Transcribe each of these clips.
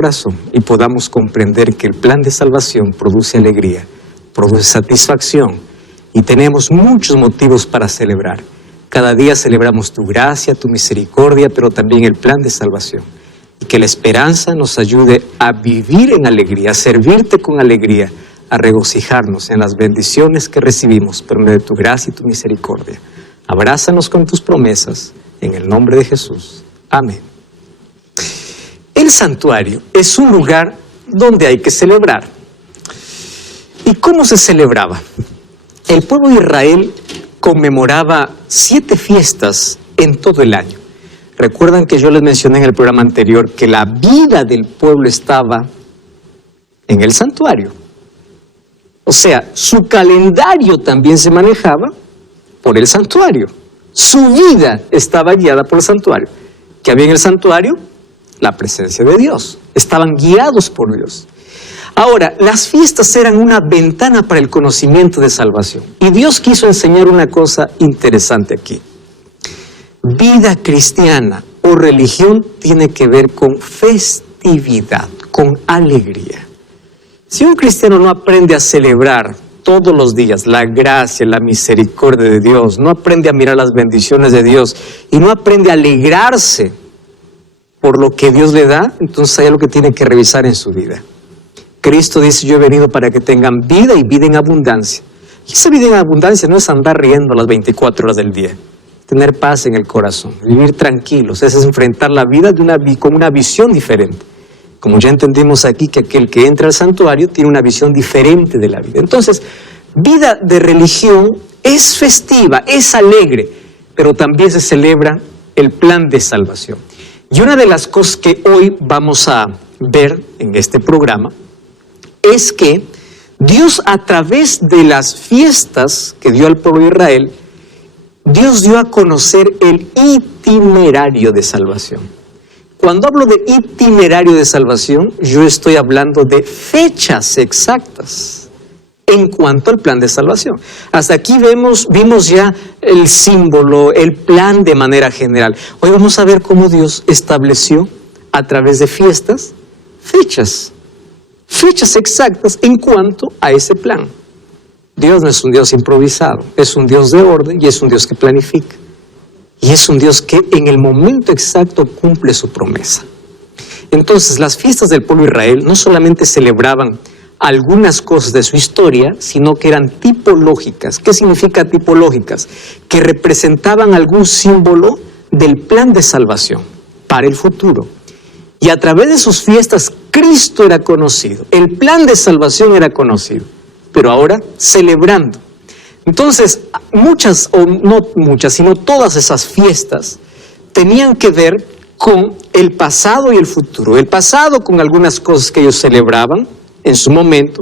corazón y podamos comprender que el plan de salvación produce alegría, produce satisfacción y tenemos muchos motivos para celebrar. Cada día celebramos tu gracia, tu misericordia, pero también el plan de salvación. Y que la esperanza nos ayude a vivir en alegría, a servirte con alegría, a regocijarnos en las bendiciones que recibimos por medio de tu gracia y tu misericordia. Abrázanos con tus promesas, en el nombre de Jesús. Amén. El santuario es un lugar donde hay que celebrar. ¿Y cómo se celebraba? El pueblo de Israel conmemoraba 7 fiestas en todo el año. Recuerdan que yo les mencioné en el programa anterior que la vida del pueblo estaba en el santuario. O sea, su calendario también se manejaba por el santuario. Su vida estaba guiada por el santuario. ¿Qué había en el santuario? La presencia de Dios. Estaban guiados por Dios. Ahora, las fiestas eran una ventana para el conocimiento de salvación. Y Dios quiso enseñar una cosa interesante aquí. Vida cristiana o religión tiene que ver con festividad, con alegría. Si un cristiano no aprende a celebrar todos los días la gracia, la misericordia de Dios, no aprende a mirar las bendiciones de Dios y no aprende a alegrarse por lo que Dios le da, entonces hay algo que tiene que revisar en su vida. Cristo dice, yo he venido para que tengan vida y vida en abundancia. Y esa vida en abundancia no es andar riendo las 24 horas del día. Tener paz en el corazón, vivir tranquilos, es enfrentar la vida con una visión diferente. Como ya entendimos aquí que aquel que entra al santuario tiene una visión diferente de la vida. Entonces, vida de religión es festiva, es alegre, pero también se celebra el plan de salvación. Y una de las cosas que hoy vamos a ver en este programa es que Dios, a través de las fiestas que dio al pueblo de Israel, Dios dio a conocer el itinerario de salvación. Cuando hablo de itinerario de salvación, yo estoy hablando de fechas exactas en cuanto al plan de salvación. Hasta aquí vimos ya el símbolo, el plan de manera general. Hoy vamos a ver cómo Dios estableció a través de fiestas, fechas exactas en cuanto a ese plan. Dios no es un Dios improvisado, es un Dios de orden y es un Dios que planifica. Y es un Dios que en el momento exacto cumple su promesa. Entonces, las fiestas del pueblo de Israel no solamente celebraban algunas cosas de su historia, sino que eran tipológicas. ¿Qué significa tipológicas? Que representaban algún símbolo del plan de salvación para el futuro. Y a través de sus fiestas, Cristo era conocido, el plan de salvación era conocido, pero ahora celebrando. Entonces, muchas, o no muchas, sino todas esas fiestas tenían que ver con el pasado y el futuro. El pasado con algunas cosas que ellos celebraban en su momento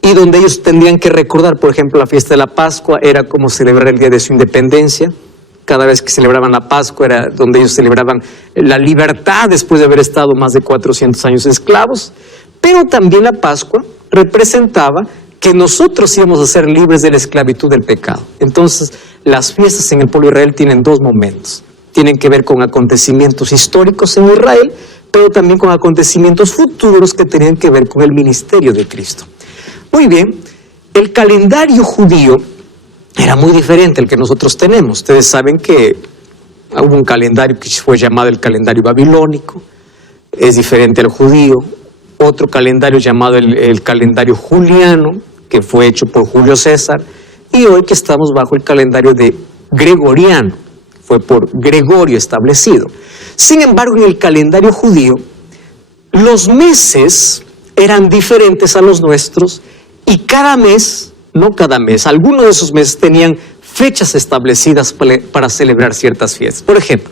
y donde ellos tendrían que recordar, por ejemplo, la fiesta de la Pascua era como celebrar el día de su independencia. Cada vez que celebraban la Pascua era donde ellos celebraban la libertad después de haber estado más de 400 años esclavos. Pero también la Pascua representaba que nosotros íbamos a ser libres de la esclavitud del pecado. Entonces, las fiestas en el pueblo de Israel tienen 2 momentos. Tienen que ver con acontecimientos históricos en Israel, pero también con acontecimientos futuros que tenían que ver con el ministerio de Cristo. Muy bien, el calendario judío era muy diferente al que nosotros tenemos. Ustedes saben que hubo un calendario que fue llamado el calendario babilónico, es diferente al judío. Otro calendario llamado el calendario juliano, que fue hecho por Julio César, y hoy que estamos bajo el calendario de gregoriano, fue por Gregorio establecido. Sin embargo, en el calendario judío, los meses eran diferentes a los nuestros y cada mes, no cada mes, algunos de esos meses tenían fechas establecidas para celebrar ciertas fiestas. Por ejemplo,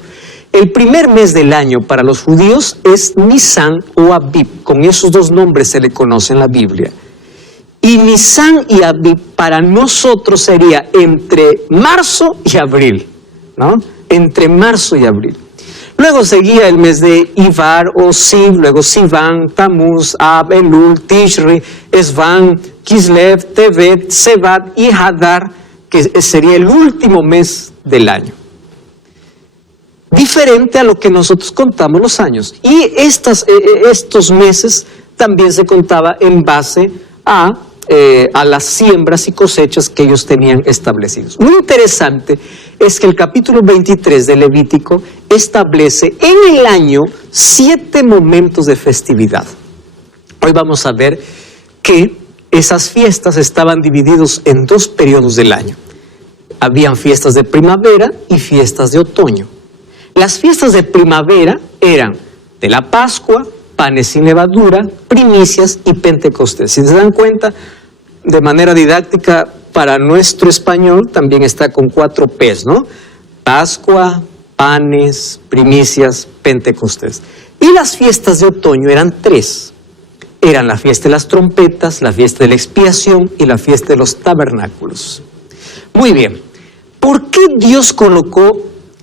el primer mes del año para los judíos es Nisan o Abib. Con esos 2 nombres se le conoce en la Biblia. Y Nisan y Abib para nosotros sería entre marzo y abril, ¿no? Entre marzo y abril. Luego seguía el mes de Ivar o Siv, luego Sivan, Tamuz, Ab, Elul, Tishri, Esvan, Kislev, Tevet, Sebat y Hadar, que sería el último mes del año. diferente a lo que nosotros contamos los años. Y estos meses también se contaba en base a las siembras y cosechas que ellos tenían establecidos. Muy interesante es que el capítulo 23 de Levítico establece en el año 7 momentos de festividad. Hoy vamos a ver que esas fiestas estaban divididos en 2 periodos del año. Habían fiestas de primavera y fiestas de otoño. Las fiestas de primavera eran de la Pascua, panes sin levadura, primicias y Pentecostés. Si se dan cuenta, de manera didáctica, para nuestro español también está con 4 P's, ¿no? Pascua, panes, primicias, Pentecostés. Y las fiestas de otoño eran 3. Eran la fiesta de las trompetas, la fiesta de la expiación y la fiesta de los tabernáculos. Muy bien, ¿por qué Dios colocó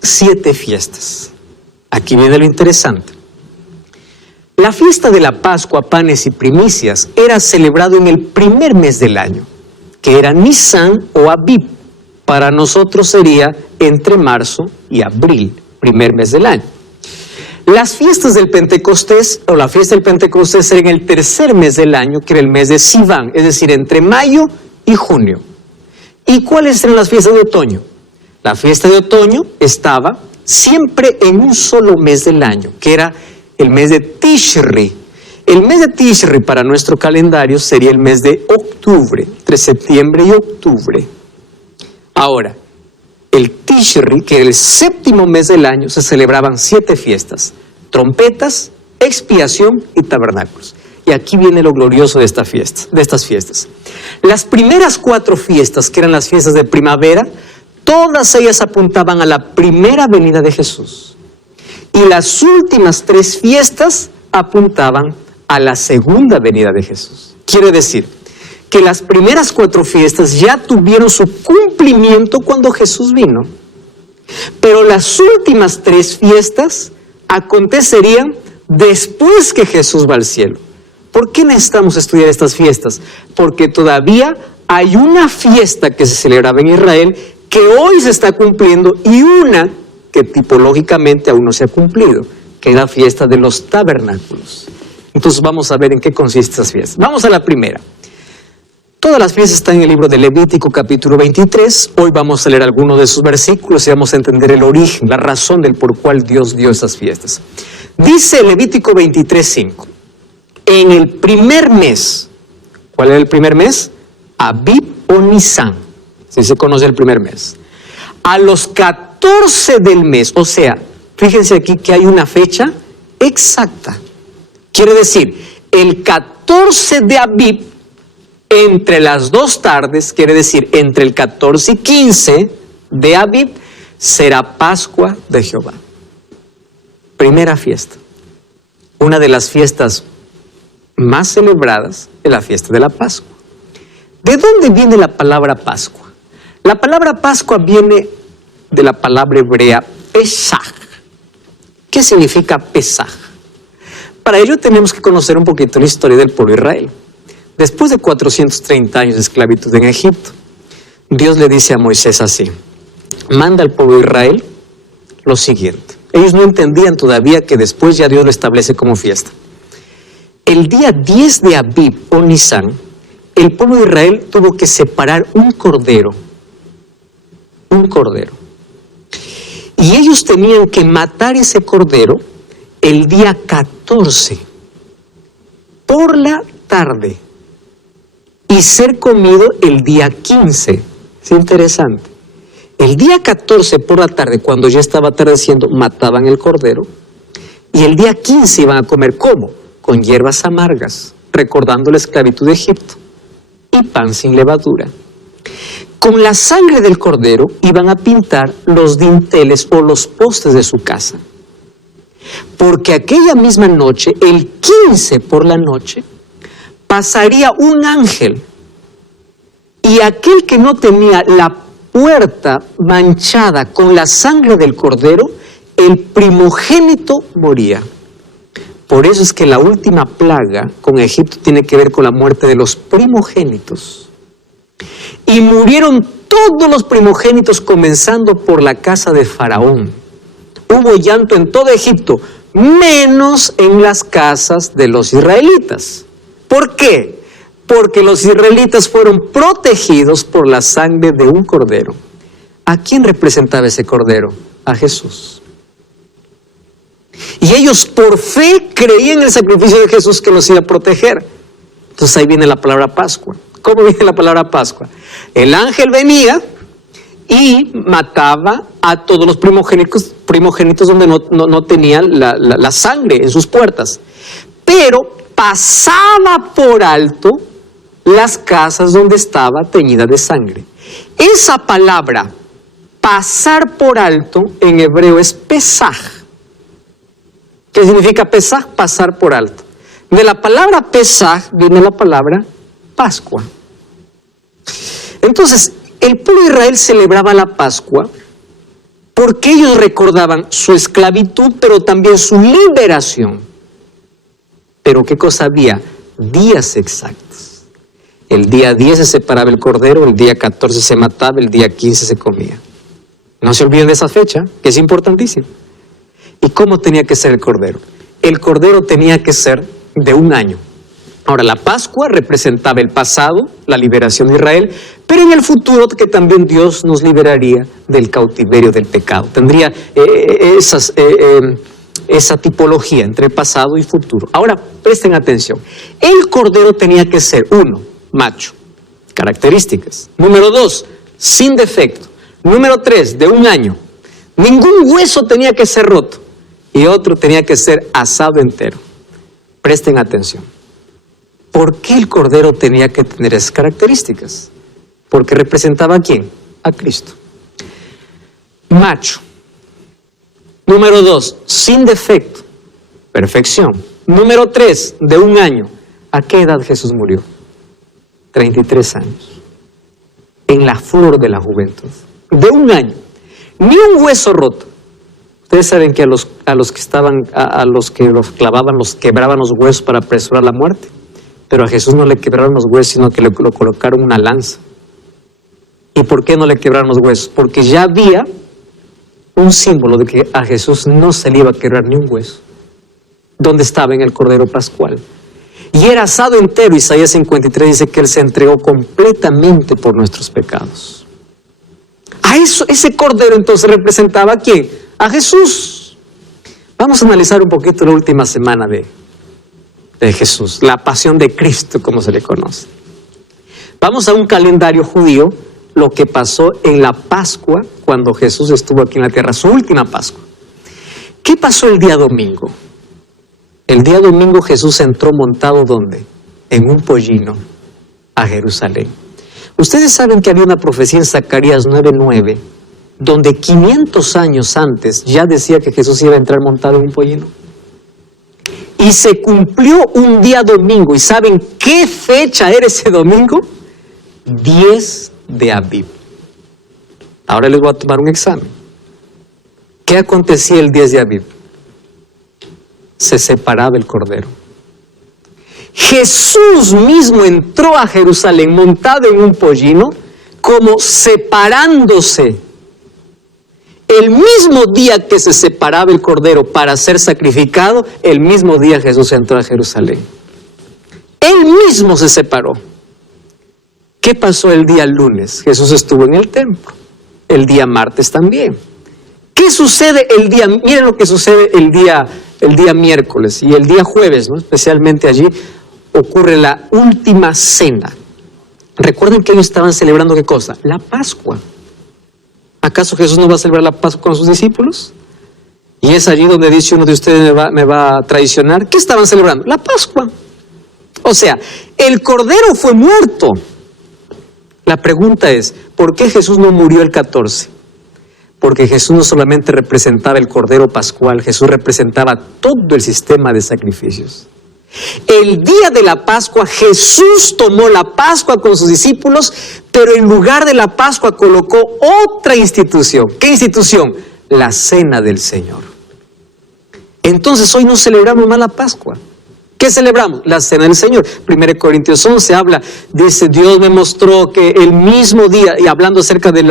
7 fiestas? Aquí viene lo interesante. La fiesta de la Pascua, panes y primicias era celebrado en el primer mes del año, que era Nisan o Abib. Para nosotros sería entre marzo y abril, primer mes del año. Las fiestas del Pentecostés, o la fiesta del Pentecostés, era en el tercer mes del año, que era el mes de Sivan, es decir, entre mayo y junio. ¿Y cuáles eran las fiestas de otoño? La fiesta de otoño estaba siempre en un solo mes del año, que era el mes de Tishri. El mes de Tishri para nuestro calendario sería el mes de octubre, entre septiembre y octubre. Ahora, el Tishri, que era el 7º mes del año, se celebraban 7 fiestas: trompetas, expiación y tabernáculos. Y aquí viene lo glorioso de estas fiestas. Las primeras 4 fiestas, que eran las fiestas de primavera, todas ellas apuntaban a la primera venida de Jesús. Y las últimas 3 fiestas apuntaban a la segunda venida de Jesús. Quiere decir que las primeras 4 fiestas ya tuvieron su cumplimiento cuando Jesús vino. Pero las últimas 3 fiestas acontecerían después que Jesús va al cielo. ¿Por qué necesitamos estudiar estas fiestas? Porque todavía hay una fiesta que se celebraba en Israel que hoy se está cumpliendo y una que tipológicamente aún no se ha cumplido, que es la fiesta de los tabernáculos. Entonces vamos a ver en qué consiste esas fiestas. Vamos a la primera. Todas las fiestas están en el libro de Levítico, capítulo 23. Hoy vamos a leer algunos de sus versículos y vamos a entender el origen, la razón del por cual Dios dio esas fiestas. Dice Levítico 23:5. En el primer mes, ¿cuál era el primer mes? Abib o Nisan, si se conoce el primer mes. A los 14 del mes, o sea, fíjense aquí que hay una fecha exacta. Quiere decir, el 14 de Abib, entre las 2 tardes, quiere decir, entre el 14 y 15 de Abib, será Pascua de Jehová. Primera fiesta. Una de las fiestas más celebradas es la fiesta de la Pascua. ¿De dónde viene la palabra Pascua? La palabra Pascua viene de la palabra hebrea Pesaj. ¿Qué significa Pesaj? Para ello tenemos que conocer un poquito la historia del pueblo de Israel. Después de 430 años de esclavitud en Egipto, Dios le dice a Moisés así: manda al pueblo de Israel lo siguiente. Ellos no entendían todavía que después ya Dios lo establece como fiesta. El día 10 de Abib o Nisan, el pueblo de Israel tuvo que separar un cordero. Un cordero. Y ellos tenían que matar ese cordero el día 14, por la tarde, y ser comido el día 15. Es interesante. El día 14 por la tarde, cuando ya estaba atardeciendo, mataban el cordero, y el día 15 iban a comer, ¿cómo? Con hierbas amargas, recordando la esclavitud de Egipto, y pan sin levadura. Con la sangre del cordero iban a pintar los dinteles o los postes de su casa. Porque aquella misma noche, el 15 por la noche, pasaría un ángel, y aquel que no tenía la puerta manchada con la sangre del cordero, el primogénito moría. Por eso es que la última plaga con Egipto tiene que ver con la muerte de los primogénitos. Y murieron todos los primogénitos, comenzando por la casa de Faraón. Hubo llanto en todo Egipto, menos en las casas de los israelitas. ¿Por qué? Porque los israelitas fueron protegidos por la sangre de un cordero. ¿A quién representaba ese cordero? A Jesús. Y ellos por fe creían en el sacrificio de Jesús que los iba a proteger. Entonces ahí viene la palabra Pascua. ¿Cómo viene la palabra Pascua? El ángel venía y mataba a todos los primogénitos donde no tenían la sangre en sus puertas. Pero pasaba por alto las casas donde estaba teñida de sangre. Esa palabra, pasar por alto, en hebreo es pesaj. ¿Qué significa pesaj? Pasar por alto. De la palabra pesaj viene la palabra Pascua. Entonces, el pueblo de Israel celebraba la Pascua porque ellos recordaban su esclavitud, pero también su liberación. Pero ¿qué cosa había? Días exactos. El día 10 se separaba el cordero, el día 14 se mataba, el día 15 se comía. No se olviden de esa fecha, que es importantísima. ¿Y cómo tenía que ser el cordero? El cordero tenía que ser de 1 año. Ahora, la Pascua representaba el pasado, la liberación de Israel, pero en el futuro que también Dios nos liberaría del cautiverio del pecado. Tendría esa tipología entre pasado y futuro. Ahora, presten atención. El cordero tenía que ser, 1, macho, características. Número 2, sin defecto. Número 3, de 1 año. Ningún hueso tenía que ser roto. Y otro tenía que ser asado entero. Presten atención. ¿Por qué el cordero tenía que tener esas características? Porque representaba ¿a quién? A Cristo. Macho. Número 2, sin defecto. Perfección. Número 3, de 1 año. ¿A qué edad Jesús murió? 33 años. En la flor de la juventud. De 1 año. Ni un hueso roto. Ustedes saben que a los que los clavaban, los quebraban los huesos para apresurar la muerte. Pero a Jesús no le quebraron los huesos, sino que le colocaron una lanza. ¿Y por qué no le quebraron los huesos? Porque ya había un símbolo de que a Jesús no se le iba a quebrar ni un hueso. ¿Dónde estaba? En el Cordero Pascual. Y era asado entero. Isaías 53 dice que Él se entregó completamente por nuestros pecados. Ese Cordero entonces representaba ¿a quién? A Jesús. Vamos a analizar un poquito la última semana de Jesús, la pasión de Cristo, como se le conoce. Vamos a un calendario judío, lo que pasó en la Pascua, cuando Jesús estuvo aquí en la tierra, su última Pascua. ¿Qué pasó el día domingo? El día domingo Jesús entró montado, ¿dónde? En un pollino, a Jerusalén. Ustedes saben que había una profecía en Zacarías 9:9, donde 500 años antes ya decía que Jesús iba a entrar montado en un pollino. Y se cumplió un día domingo. ¿Y saben qué fecha era ese domingo? 10 de Abib. Ahora les voy a tomar un examen. ¿Qué acontecía el 10 de Abib? Se separaba el cordero. Jesús mismo entró a Jerusalén montado en un pollino, como separándose. El mismo día que se separaba el cordero para ser sacrificado, el mismo día Jesús entró a Jerusalén. Él mismo se separó. ¿Qué pasó el día lunes? Jesús estuvo en el templo. El día martes también. ¿Qué sucede el día? Miren lo que sucede el día miércoles y el día jueves, ¿no? Especialmente allí ocurre la última cena. Recuerden que ellos estaban celebrando ¿qué cosa? La Pascua. ¿Acaso Jesús no va a celebrar la Pascua con sus discípulos? Y es allí donde dice uno de ustedes me va a traicionar. ¿Qué estaban celebrando? La Pascua. O sea, el cordero fue muerto. La pregunta es, ¿por qué Jesús no murió el 14? Porque Jesús no solamente representaba el cordero pascual, Jesús representaba todo el sistema de sacrificios. El día de la Pascua, Jesús tomó la Pascua con sus discípulos, pero en lugar de la Pascua colocó otra institución. ¿Qué institución? La Cena del Señor. Entonces hoy no celebramos más la Pascua. ¿Qué celebramos? La Cena del Señor. 1 Corintios 11 habla, dice, Dios me mostró que el mismo día, y hablando acerca de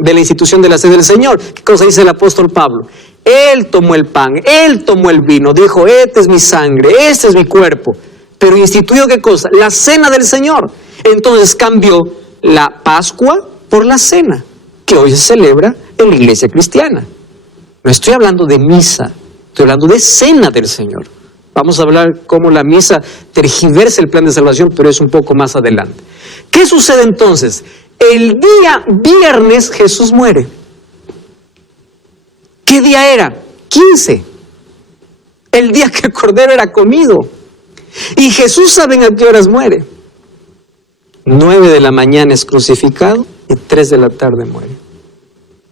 de la institución de la cena del Señor. ¿Qué cosa dice el apóstol Pablo? Él tomó el pan, Él tomó el vino, dijo, esta es mi sangre, este es mi cuerpo. Pero instituyó ¿qué cosa? La cena del Señor. Entonces cambió la Pascua por la cena, que hoy se celebra en la iglesia cristiana. No estoy hablando de misa, estoy hablando de cena del Señor. Vamos a hablar cómo la misa tergiversa el plan de salvación, pero es un poco más adelante. ¿Qué sucede entonces? El día viernes Jesús muere. ¿Qué día era? 15. El día que el Cordero era comido. Y Jesús, ¿saben a qué horas muere? 9 de la mañana es crucificado y 3 de la tarde muere.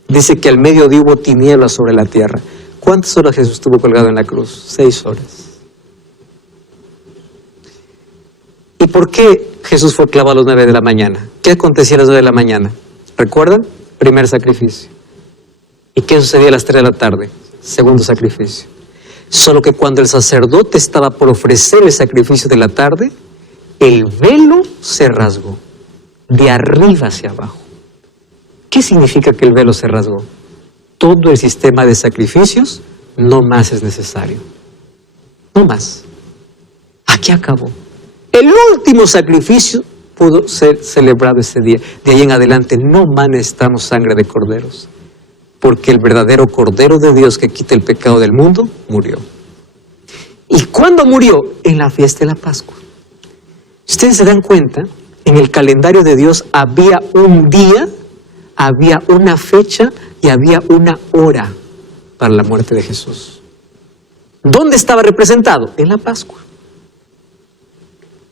Dice que al mediodía hubo tinieblas sobre la tierra. ¿Cuántas horas Jesús estuvo colgado en la cruz? 6 horas. ¿Y por qué Jesús fue clavado a las 9 de la mañana? ¿Qué acontecía a las 9 de la mañana? ¿Recuerdan? Primer sacrificio. ¿Y qué sucedía a las 3 de la tarde? Segundo sacrificio. Solo que cuando el sacerdote estaba por ofrecer el sacrificio de la tarde, el velo se rasgó, de arriba hacia abajo. ¿Qué significa que el velo se rasgó? Todo el sistema de sacrificios no más es necesario. No más. Aquí acabó. El último sacrificio pudo ser celebrado ese día. De ahí en adelante no más necesitamos sangre de corderos, porque el verdadero Cordero de Dios que quita el pecado del mundo murió. ¿Y cuándo murió? En la fiesta de la Pascua. Ustedes se dan cuenta, en el calendario de Dios había un día, había una fecha y había una hora para la muerte de Jesús. ¿Dónde estaba representado? En la Pascua.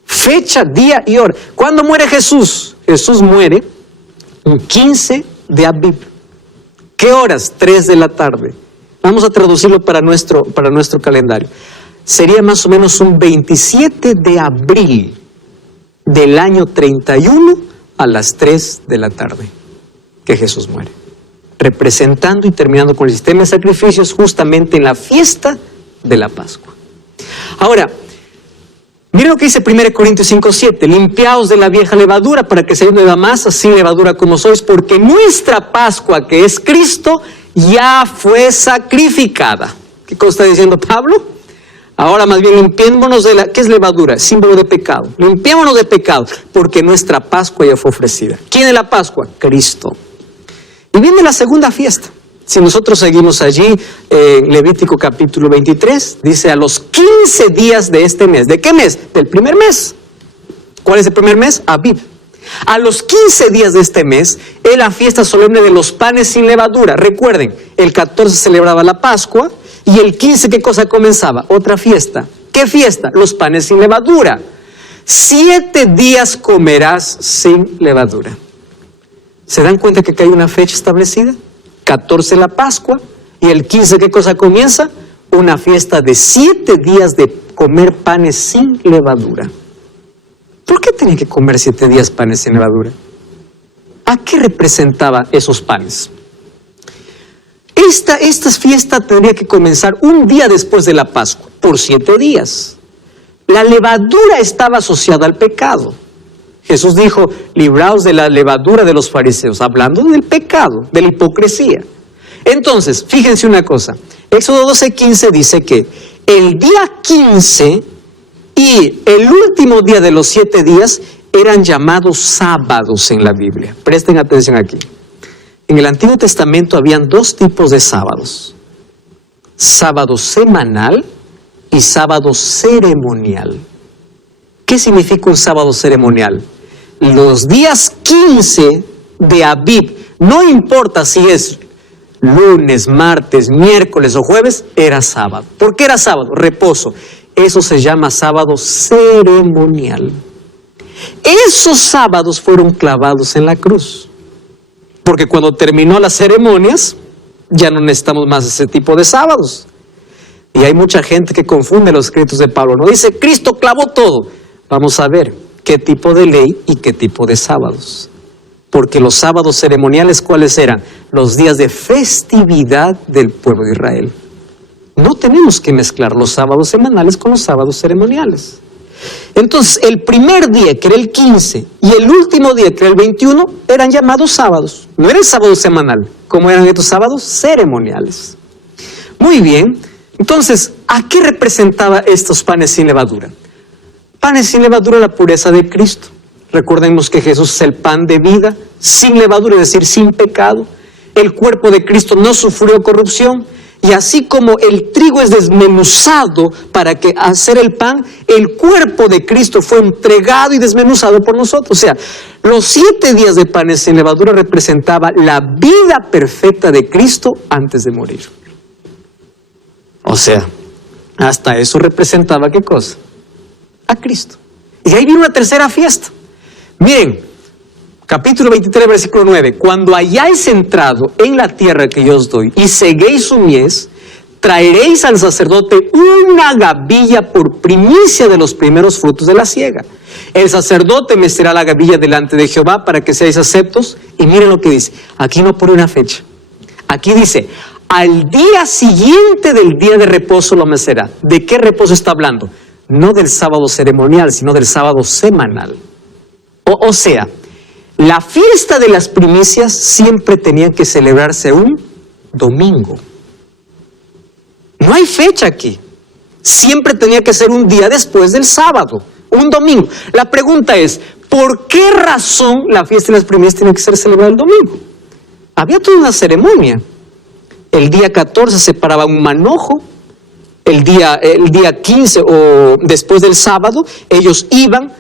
Fecha, día y hora. ¿Cuándo muere Jesús? Jesús muere el 15 de Abib. ¿Qué horas? 3 de la tarde. Vamos a traducirlo para nuestro calendario. Sería más o menos un 27 de abril del año 31 a las 3 de la tarde que Jesús muere. Representando y terminando con el sistema de sacrificios justamente en la fiesta de la Pascua. Ahora, miren lo que dice 1 Corintios 5:7. Limpiaos de la vieja levadura para que seáis nueva masa, sin levadura como sois, porque nuestra Pascua, que es Cristo, ya fue sacrificada. ¿Qué cosa está diciendo Pablo? Ahora más bien limpiémonos de la... ¿Qué es levadura? Símbolo de pecado. Limpiémonos de pecado, porque nuestra Pascua ya fue ofrecida. ¿Quién es la Pascua? Cristo. Y viene la segunda fiesta. Si nosotros seguimos allí, Levítico capítulo 23, dice a los 15 días de este mes. ¿De qué mes? Del primer mes. ¿Cuál es el primer mes? Abib. A los 15 días de este mes es la fiesta solemne de los panes sin levadura. Recuerden, el 14 celebraba la Pascua y el 15, ¿qué cosa comenzaba? Otra fiesta. ¿Qué fiesta? Los panes sin levadura. 7 días comerás sin levadura. ¿Se dan cuenta que hay una fecha establecida? 14 la Pascua, y el 15, ¿qué cosa comienza? Una fiesta de 7 días de comer panes sin levadura. ¿Por qué tenía que comer 7 días panes sin levadura? ¿A qué representaba esos panes? Esta fiesta tendría que comenzar un día después de la Pascua, por 7 días. La levadura estaba asociada al pecado. Jesús dijo, libraos de la levadura de los fariseos, hablando del pecado, de la hipocresía. Entonces, fíjense una cosa, Éxodo 12:15 dice que el día 15 y el último día de los 7 días eran llamados sábados en la Biblia. Presten atención aquí. En el Antiguo Testamento habían 2 tipos de sábados. Sábado semanal y sábado ceremonial. ¿Qué significa un sábado ceremonial? Los días 15 de Abib, no importa si es lunes, martes, miércoles o jueves, era sábado. ¿Por qué era sábado? Reposo. Eso se llama sábado ceremonial. Esos sábados fueron clavados en la cruz. Porque cuando terminó las ceremonias, ya no necesitamos más ese tipo de sábados. Y hay mucha gente que confunde los escritos de Pablo. No dice, Cristo clavó todo. Vamos a ver qué tipo de ley y qué tipo de sábados. Porque los sábados ceremoniales, ¿cuáles eran? Los días de festividad del pueblo de Israel. No tenemos que mezclar los sábados semanales con los sábados ceremoniales. Entonces, el primer día, que era el 15, y el último día, que era el 21, eran llamados sábados. No era el sábado semanal, como eran estos sábados ceremoniales. Muy bien. Entonces, ¿a qué representaba estos panes sin levadura? Panes sin levadura, la pureza de Cristo. Recordemos que Jesús es el pan de vida, sin levadura, es decir, sin pecado. El cuerpo de Cristo no sufrió corrupción. Y así como el trigo es desmenuzado para que hacer el pan, el cuerpo de Cristo fue entregado y desmenuzado por nosotros. O sea, los 7 días de panes sin levadura representaba la vida perfecta de Cristo antes de morir. O sea, hasta eso representaba ¿qué cosa? A Cristo. Y ahí viene una tercera fiesta. Miren, capítulo 23, versículo 9. Cuando hayáis entrado en la tierra que yo os doy y seguéis su mies, traeréis al sacerdote una gavilla por primicia de los primeros frutos de la siega. El sacerdote mecerá la gavilla delante de Jehová para que seáis aceptos. Y miren lo que dice. Aquí no pone una fecha. Aquí dice, al día siguiente del día de reposo lo mecerá. ¿De qué reposo está hablando? No del sábado ceremonial, sino del sábado semanal. O sea, la fiesta de las primicias siempre tenía que celebrarse un domingo. No hay fecha aquí. Siempre tenía que ser un día después del sábado, un domingo. La pregunta es, ¿por qué razón la fiesta de las primicias tiene que ser celebrada el domingo? Había toda una ceremonia. El día 14 se paraba un manojo. El día 15 o después del sábado, ellos iban,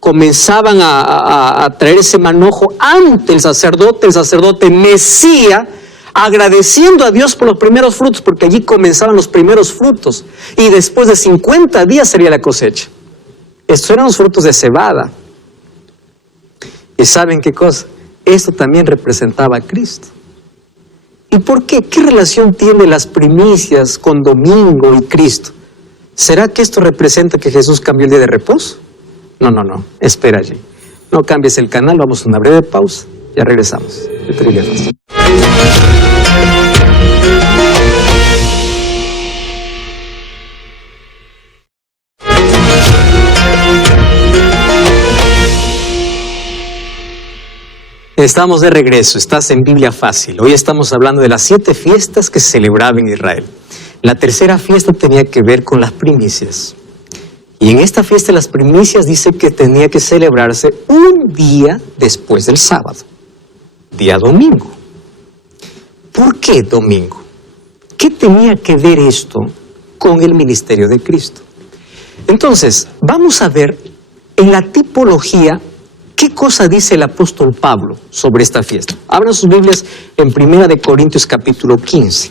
comenzaban a traer ese manojo ante el sacerdote mecía, agradeciendo a Dios por los primeros frutos, porque allí comenzaban los primeros frutos, y después de 50 días sería la cosecha. Estos eran los frutos de cebada. ¿Y saben qué cosa? Esto también representaba a Cristo. ¿Y por qué? ¿Qué relación tiene las primicias con domingo y Cristo? ¿Será que esto representa que Jesús cambió el día de reposo? No, espera allí. No cambies el canal, vamos a una breve pausa. Ya regresamos. Estamos de regreso, estás en Biblia Fácil. Hoy estamos hablando de las 7 fiestas que se celebraban en Israel. La tercera fiesta tenía que ver con las primicias. Y en esta fiesta de las primicias dice que tenía que celebrarse un día después del sábado, día domingo. ¿Por qué domingo? ¿Qué tenía que ver esto con el ministerio de Cristo? Entonces, vamos a ver en la tipología qué cosa dice el apóstol Pablo sobre esta fiesta. Abran sus Biblias en 1 Corintios capítulo 15.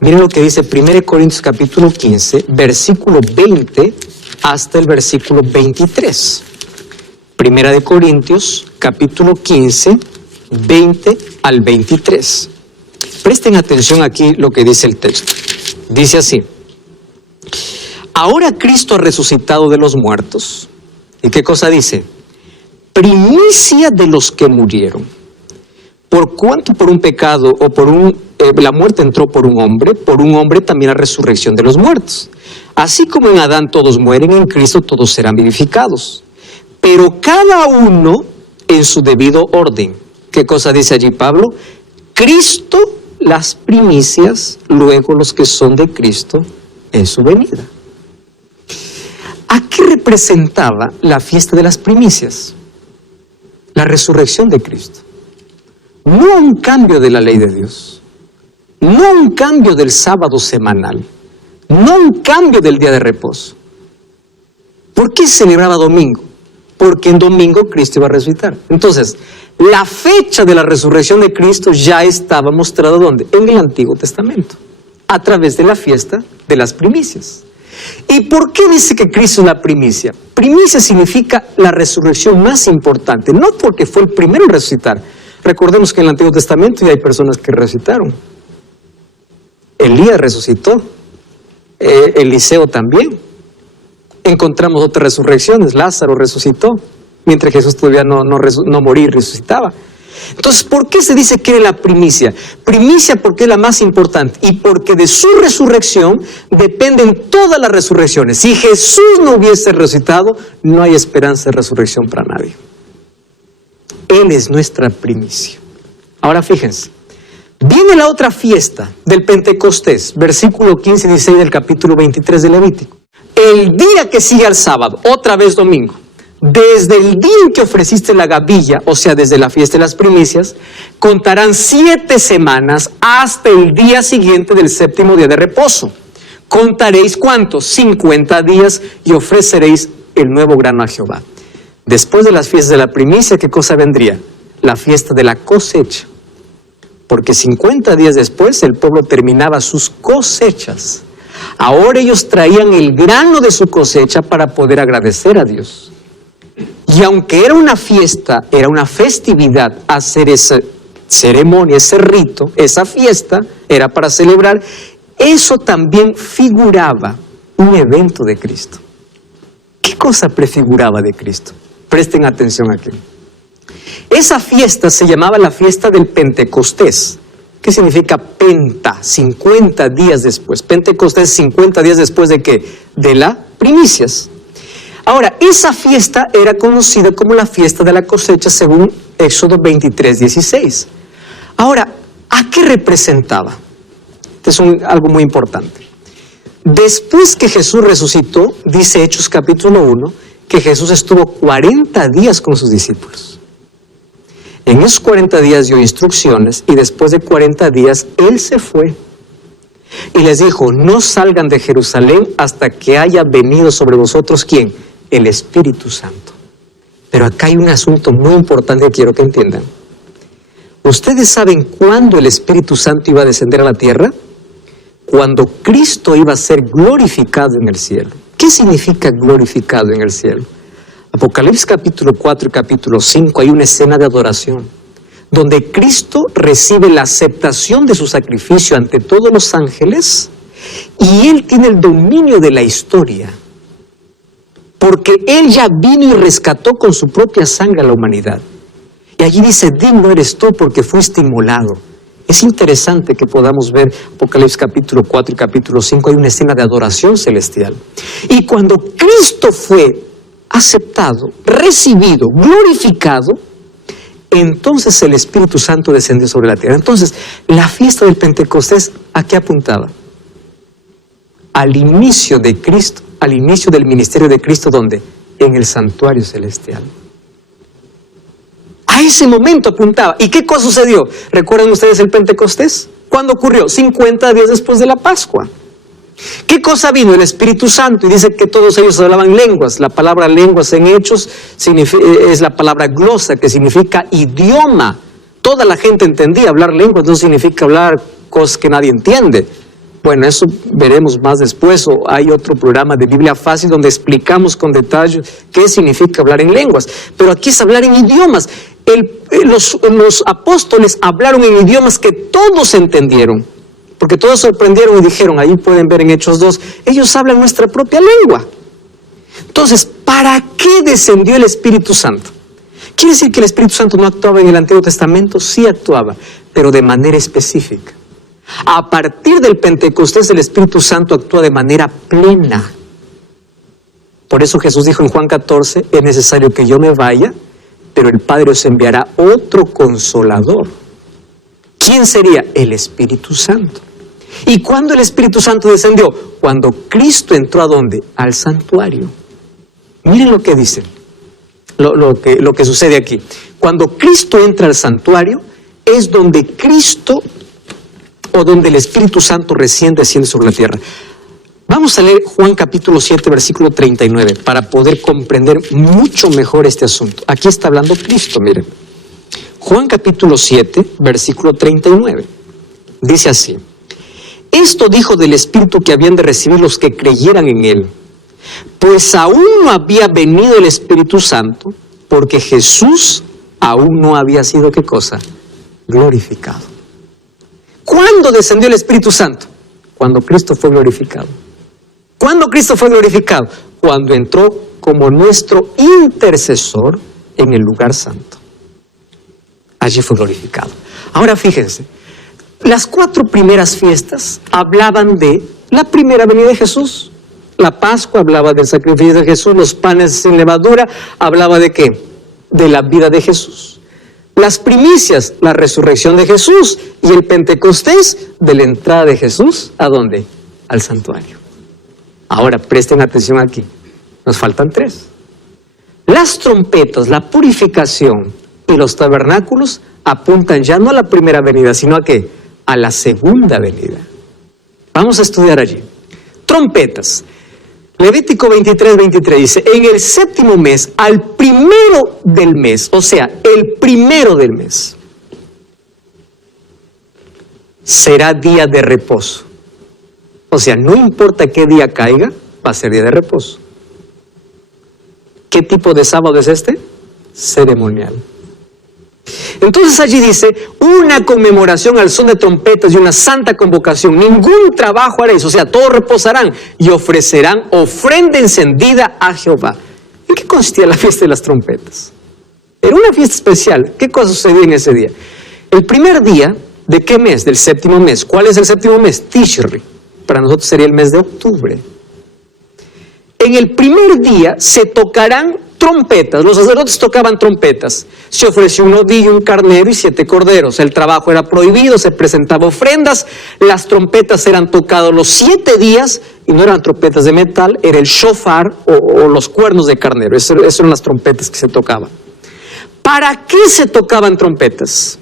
Miren lo que dice 1 Corintios capítulo 15, versículo 20 hasta el versículo 23. 1 Corintios capítulo 15, 20 al 23. Presten atención aquí lo que dice el texto. Dice así: ahora Cristo ha resucitado de los muertos. ¿Y qué cosa dice? Primicia de los que murieron. Por cuanto por un pecado o la muerte entró por un hombre también la resurrección de los muertos. Así como en Adán todos mueren, en Cristo todos serán vivificados. Pero cada uno en su debido orden. ¿Qué cosa dice allí Pablo? Cristo las primicias, luego los que son de Cristo en su venida. ¿A qué representaba la fiesta de las primicias? La resurrección de Cristo. No un cambio de la ley de Dios, no un cambio del sábado semanal, no un cambio del día de reposo. ¿Por qué se celebraba domingo? Porque en domingo Cristo iba a resucitar. Entonces, la fecha de la resurrección de Cristo ya estaba mostrada ¿dónde? En el Antiguo Testamento, a través de la fiesta de las primicias. ¿Y por qué dice que Cristo es la primicia? Primicia significa la resurrección más importante, no porque fue el primero en resucitar. Recordemos que en el Antiguo Testamento ya hay personas que resucitaron. Elías resucitó, Eliseo también. Encontramos otras resurrecciones, Lázaro resucitó, mientras Jesús todavía no moría y resucitaba. Entonces, ¿por qué se dice que era la primicia? Primicia porque es la más importante y porque de su resurrección dependen todas las resurrecciones. Si Jesús no hubiese resucitado, no hay esperanza de resurrección para nadie. Él es nuestra primicia. Ahora fíjense, viene la otra fiesta del Pentecostés, versículo 15 y 16 del capítulo 23 de Levítico. El día que sigue al sábado, otra vez domingo, desde el día en que ofreciste la gavilla, o sea, desde la fiesta de las primicias, contarán 7 semanas hasta el día siguiente del 7º día de reposo. Contaréis ¿cuántos? 50 días y ofreceréis el nuevo grano a Jehová. Después de las fiestas de la primicia, ¿qué cosa vendría? La fiesta de la cosecha. Porque 50 días después el pueblo terminaba sus cosechas. Ahora ellos traían el grano de su cosecha para poder agradecer a Dios. Y aunque era una fiesta, era una festividad, hacer esa ceremonia, ese rito, esa fiesta, era para celebrar, eso también figuraba un evento de Cristo. ¿Qué cosa prefiguraba de Cristo? Presten atención aquí. Esa fiesta se llamaba la fiesta del Pentecostés. ¿Qué significa penta? 50 días después. Pentecostés, 50 días después ¿de qué? De las primicias. Ahora, esa fiesta era conocida como la fiesta de la cosecha según Éxodo 23:16. Ahora, ¿a qué representaba? Esto es algo muy importante. Después que Jesús resucitó, dice Hechos capítulo 1, que Jesús estuvo 40 días con sus discípulos. En esos 40 días dio instrucciones y después de 40 días Él se fue. Y les dijo, no salgan de Jerusalén hasta que haya venido sobre vosotros, ¿quién? El Espíritu Santo. Pero acá hay un asunto muy importante que quiero que entiendan. ¿Ustedes saben cuándo el Espíritu Santo iba a descender a la tierra? Cuando Cristo iba a ser glorificado en el cielo. ¿Qué significa glorificado en el cielo? Apocalipsis capítulo 4 y capítulo 5 hay una escena de adoración donde Cristo recibe la aceptación de su sacrificio ante todos los ángeles y Él tiene el dominio de la historia. Porque Él ya vino y rescató con su propia sangre a la humanidad. Y allí dice, digno eres tú porque fuiste inmolado. Es interesante que podamos ver Apocalipsis capítulo 4 y capítulo 5, hay una escena de adoración celestial. Y cuando Cristo fue aceptado, recibido, glorificado, entonces el Espíritu Santo descendió sobre la tierra. Entonces, la fiesta del Pentecostés, ¿a qué apuntaba? Al inicio de Cristo, al inicio del ministerio de Cristo, ¿dónde? En el santuario celestial. A ese momento apuntaba. ¿Y qué cosa sucedió? ¿Recuerdan ustedes el Pentecostés? ¿Cuándo ocurrió? 50 días después de la Pascua. ¿Qué cosa vino? El Espíritu Santo, y dice que todos ellos hablaban lenguas. La palabra lenguas en Hechos es la palabra glosa, que significa idioma. Toda la gente entendía. Hablar lenguas no significa hablar cosas que nadie entiende. Bueno, eso veremos más después, o hay otro programa de Biblia Fácil donde explicamos con detalle qué significa hablar en lenguas. Pero aquí es hablar en idiomas. Los apóstoles hablaron en idiomas que todos entendieron. Porque todos sorprendieron y dijeron, ahí pueden ver en Hechos 2, ellos hablan nuestra propia lengua. Entonces, ¿para qué descendió el Espíritu Santo? ¿Quiere decir que el Espíritu Santo no actuaba en el Antiguo Testamento? Sí actuaba, pero de manera específica. A partir del Pentecostés, el Espíritu Santo actúa de manera plena. Por eso Jesús dijo en Juan 14, es necesario que yo me vaya, pero el Padre os enviará otro consolador. ¿Quién sería? El Espíritu Santo. ¿Y cuándo el Espíritu Santo descendió? Cuando Cristo entró ¿a dónde? Al santuario. Miren lo que dice, lo que sucede aquí. Cuando Cristo entra al santuario, es donde Cristo o donde el Espíritu Santo recién desciende sobre la tierra. Vamos a leer Juan capítulo 7, versículo 39, para poder comprender mucho mejor este asunto. Aquí está hablando Cristo, miren. Juan capítulo 7, versículo 39. Dice así: esto dijo del Espíritu que habían de recibir los que creyeran en Él, pues aún no había venido el Espíritu Santo, porque Jesús aún no había sido, ¿qué cosa? Glorificado. ¿Cuándo descendió el Espíritu Santo? Cuando Cristo fue glorificado. ¿Cuándo Cristo fue glorificado? Cuando entró como nuestro intercesor en el lugar santo. allí fue glorificado. Ahora fíjense, las 4 primeras fiestas hablaban de la primera venida de Jesús. La Pascua hablaba del sacrificio de Jesús, los panes sin levadura, hablaba de ¿qué? De la vida de Jesús. Las primicias, la resurrección de Jesús, y el Pentecostés, de la entrada de Jesús, ¿a dónde? Al santuario. Ahora presten atención aquí, nos faltan 3. Las trompetas, la purificación y los tabernáculos apuntan ya no a la primera venida, sino ¿a qué? A la segunda venida. Vamos a estudiar allí. Trompetas. Levítico 23:23 dice, en el 7º mes, al primero del mes, o sea, el primero del mes, será día de reposo. O sea, no importa qué día caiga, va a ser día de reposo. ¿Qué tipo de sábado es este? Ceremonial. Entonces allí dice, una conmemoración al son de trompetas y una santa convocación. Ningún trabajo haréis, o sea, todos reposarán y ofrecerán ofrenda encendida a Jehová. ¿En qué consistía la fiesta de las trompetas? Era una fiesta especial. ¿Qué cosa sucedía en ese día? El primer día, ¿de qué mes? Del 7º mes. ¿Cuál es el 7º mes? Tishri. Para nosotros sería el mes de octubre. En el primer día se tocarán trompetas, los sacerdotes tocaban trompetas, se ofreció un novillo, un carnero y 7 corderos, el trabajo era prohibido, se presentaban ofrendas, las trompetas eran tocadas los 7 días, y no eran trompetas de metal, era el shofar o los cuernos de carnero, esas eran las trompetas que se tocaban. ¿Para qué se tocaban trompetas?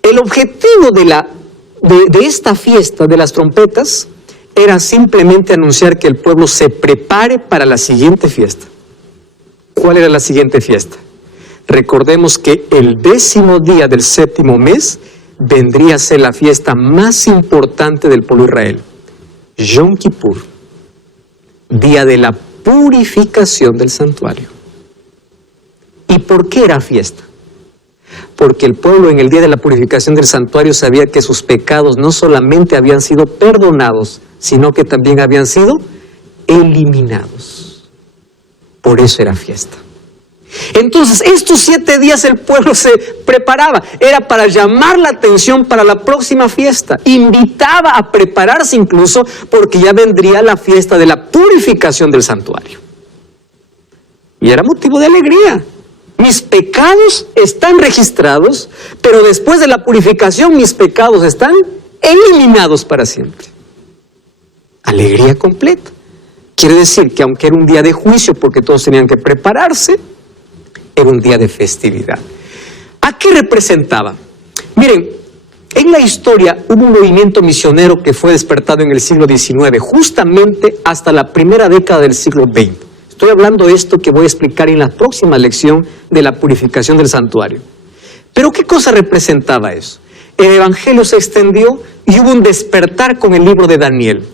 El objetivo de esta fiesta de las trompetas era simplemente anunciar que el pueblo se prepare para la siguiente fiesta. ¿Cuál era la siguiente fiesta? Recordemos que el 10º día del 7º mes vendría a ser la fiesta más importante del pueblo de Israel, Yom Kippur, día de la purificación del santuario. ¿Y por qué era fiesta? Porque el pueblo en el día de la purificación del santuario sabía que sus pecados no solamente habían sido perdonados, sino que también habían sido eliminados. Por eso era fiesta. Entonces, estos 7 días el pueblo se preparaba. Era para llamar la atención para la próxima fiesta. Invitaba a prepararse incluso porque ya vendría la fiesta de la purificación del santuario. Y era motivo de alegría. Mis pecados están registrados, pero después de la purificación mis pecados están eliminados para siempre. Alegría completa. Quiere decir que aunque era un día de juicio porque todos tenían que prepararse, era un día de festividad. ¿A qué representaba? Miren, en la historia hubo un movimiento misionero que fue despertado en el siglo XIX, justamente hasta la primera década del siglo XX. Estoy hablando de esto que voy a explicar en la próxima lección de la purificación del santuario. Pero ¿qué cosa representaba eso? El evangelio se extendió y hubo un despertar con el libro de Daniel.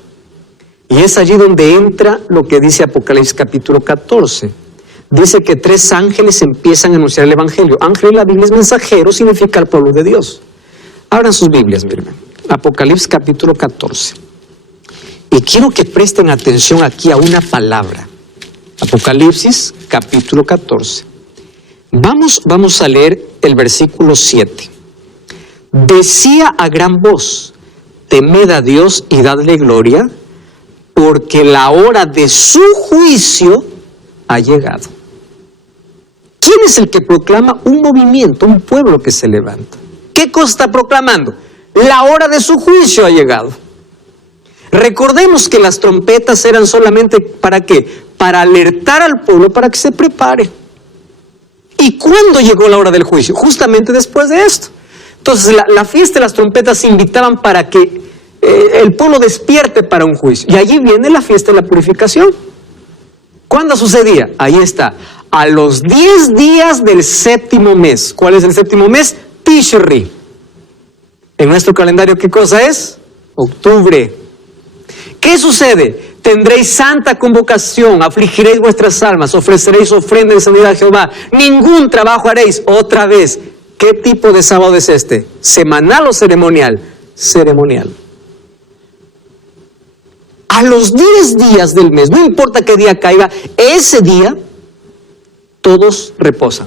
Y es allí donde entra lo que dice Apocalipsis capítulo 14. Dice que 3 ángeles empiezan a anunciar el evangelio. Ángel en la Biblia es mensajero, significa el pueblo de Dios. Abran sus Biblias, miren. Apocalipsis capítulo 14. Y quiero que presten atención aquí a una palabra. Apocalipsis capítulo 14. Vamos a leer el versículo 7. Decía a gran voz, temed a Dios y dadle gloria, porque la hora de su juicio ha llegado. ¿Quién es el que proclama? Un movimiento, un pueblo que se levanta. ¿Qué cosa está proclamando? La hora de su juicio ha llegado. Recordemos que las trompetas eran solamente ¿para qué? Para alertar al pueblo para que se prepare. ¿Y cuándo llegó la hora del juicio? Justamente después de esto. Entonces la fiesta de las trompetas se invitaban para que el pueblo despierte para un juicio. Y allí viene la fiesta de la purificación. ¿Cuándo sucedía? Ahí está. A los 10 días del 7º mes. ¿Cuál es el 7º mes? Tishri. En nuestro calendario, ¿qué cosa es? Octubre. ¿Qué sucede? Tendréis santa convocación, afligiréis vuestras almas, ofreceréis ofrenda de sanidad a Jehová. Ningún trabajo haréis. Otra vez, ¿qué tipo de sábado es este? ¿Semanal o ceremonial? Ceremonial. A los 10 días del mes, no importa qué día caiga, ese día todos reposan.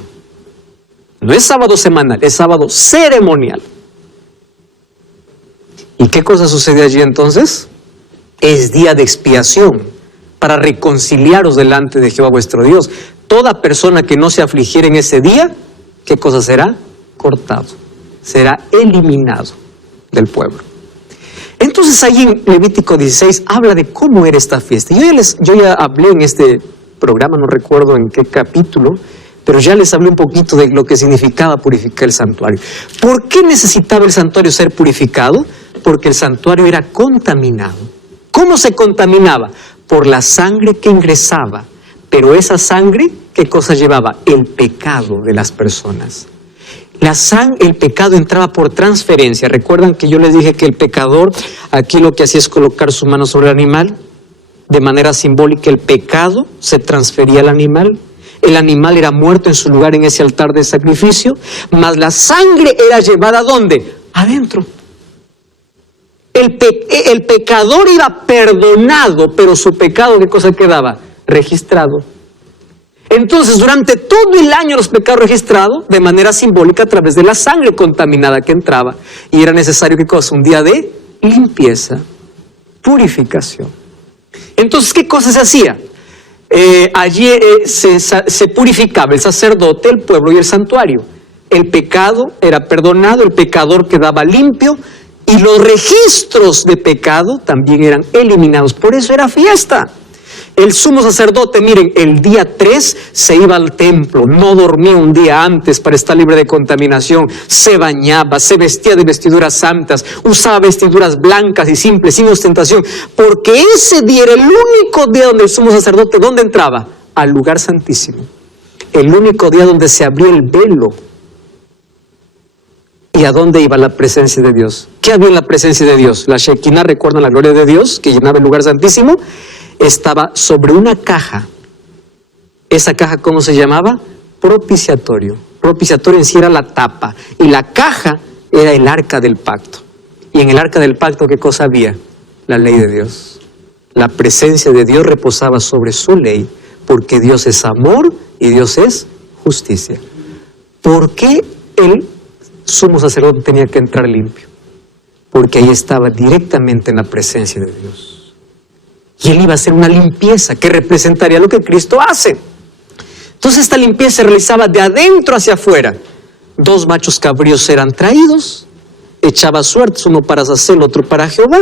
No es sábado semanal, es sábado ceremonial. ¿Y qué cosa sucede allí entonces? Es día de expiación para reconciliaros delante de Jehová vuestro Dios. Toda persona que no se afligiera en ese día, ¿qué cosa será? Cortado, será eliminado del pueblo. Entonces allí en Levítico 16 habla de cómo era esta fiesta. Yo ya hablé en este programa, no recuerdo en qué capítulo, pero ya les hablé un poquito de lo que significaba purificar el santuario. ¿Por qué necesitaba el santuario ser purificado? Porque el santuario era contaminado. ¿Cómo se contaminaba? Por la sangre que ingresaba. Pero esa sangre, ¿qué cosa llevaba? El pecado de las personas. El pecado entraba por transferencia. ¿Recuerdan que yo les dije que el pecador aquí lo que hacía es colocar su mano sobre el animal? De manera simbólica el pecado se transfería al animal. El animal era muerto en su lugar en ese altar de sacrificio, mas la sangre era llevada ¿a dónde? Adentro. El pecador iba perdonado, pero su pecado, ¿qué cosa quedaba? Registrado. Entonces, durante todo el año los pecados registrados, de manera simbólica, a través de la sangre contaminada que entraba. Y era necesario, ¿qué cosa? Un día de limpieza, purificación. Entonces, ¿qué cosa se hacía? Allí se purificaba el sacerdote, el pueblo y el santuario. El pecado era perdonado, el pecador quedaba limpio y los registros de pecado también eran eliminados. Por eso era fiesta. El sumo sacerdote, miren, el día 3 se iba al templo, no dormía un día antes para estar libre de contaminación, se bañaba, se vestía de vestiduras santas, usaba vestiduras blancas y simples, sin ostentación, porque ese día era el único día donde el sumo sacerdote, ¿dónde entraba? Al lugar santísimo. El único día donde se abría el velo. ¿Y a dónde iba la presencia de Dios? ¿Qué había en la presencia de Dios? La Shekinah, ¿recuerdan la gloria de Dios que llenaba el lugar santísimo? Estaba sobre una caja. Esa caja, ¿cómo se llamaba? Propiciatorio. Propiciatorio en sí era la tapa. Y la caja era el arca del pacto. Y en el arca del pacto, ¿qué cosa había? La ley de Dios. La presencia de Dios reposaba sobre su ley, porque Dios es amor y Dios es justicia. ¿Por qué el sumo sacerdote tenía que entrar limpio? Porque ahí estaba directamente en la presencia de Dios. Y él iba a hacer una limpieza que representaría lo que Cristo hace. Entonces esta limpieza se realizaba de adentro hacia afuera. 2 machos cabríos eran traídos, echaba suertes, uno para Azazel, otro para Jehová.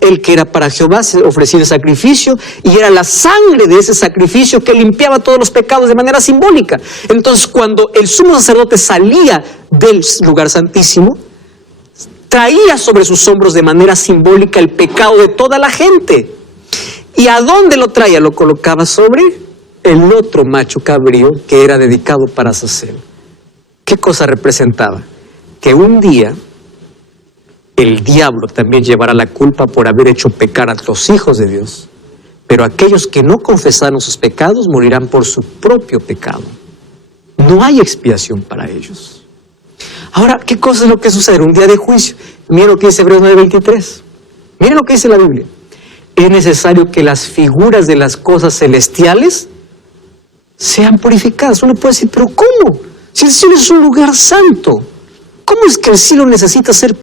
El que era para Jehová se ofrecía el sacrificio y era la sangre de ese sacrificio que limpiaba todos los pecados de manera simbólica. Entonces cuando el sumo sacerdote salía del lugar santísimo, traía sobre sus hombros de manera simbólica el pecado de toda la gente. ¿Y a dónde lo traía? Lo colocaba sobre el otro macho cabrío que era dedicado para Azazel. ¿Qué cosa representaba? Que un día el diablo también llevará la culpa por haber hecho pecar a los hijos de Dios. Pero aquellos que no confesaron sus pecados morirán por su propio pecado. No hay expiación para ellos. Ahora, ¿qué cosa es lo que sucede? Un día de juicio. Miren lo que dice Hebreos 9:23. Miren lo que dice la Biblia. Es necesario que las figuras de las cosas celestiales sean purificadas. Uno puede decir, ¿pero cómo? Si el cielo es un lugar santo, ¿cómo es que el cielo necesita ser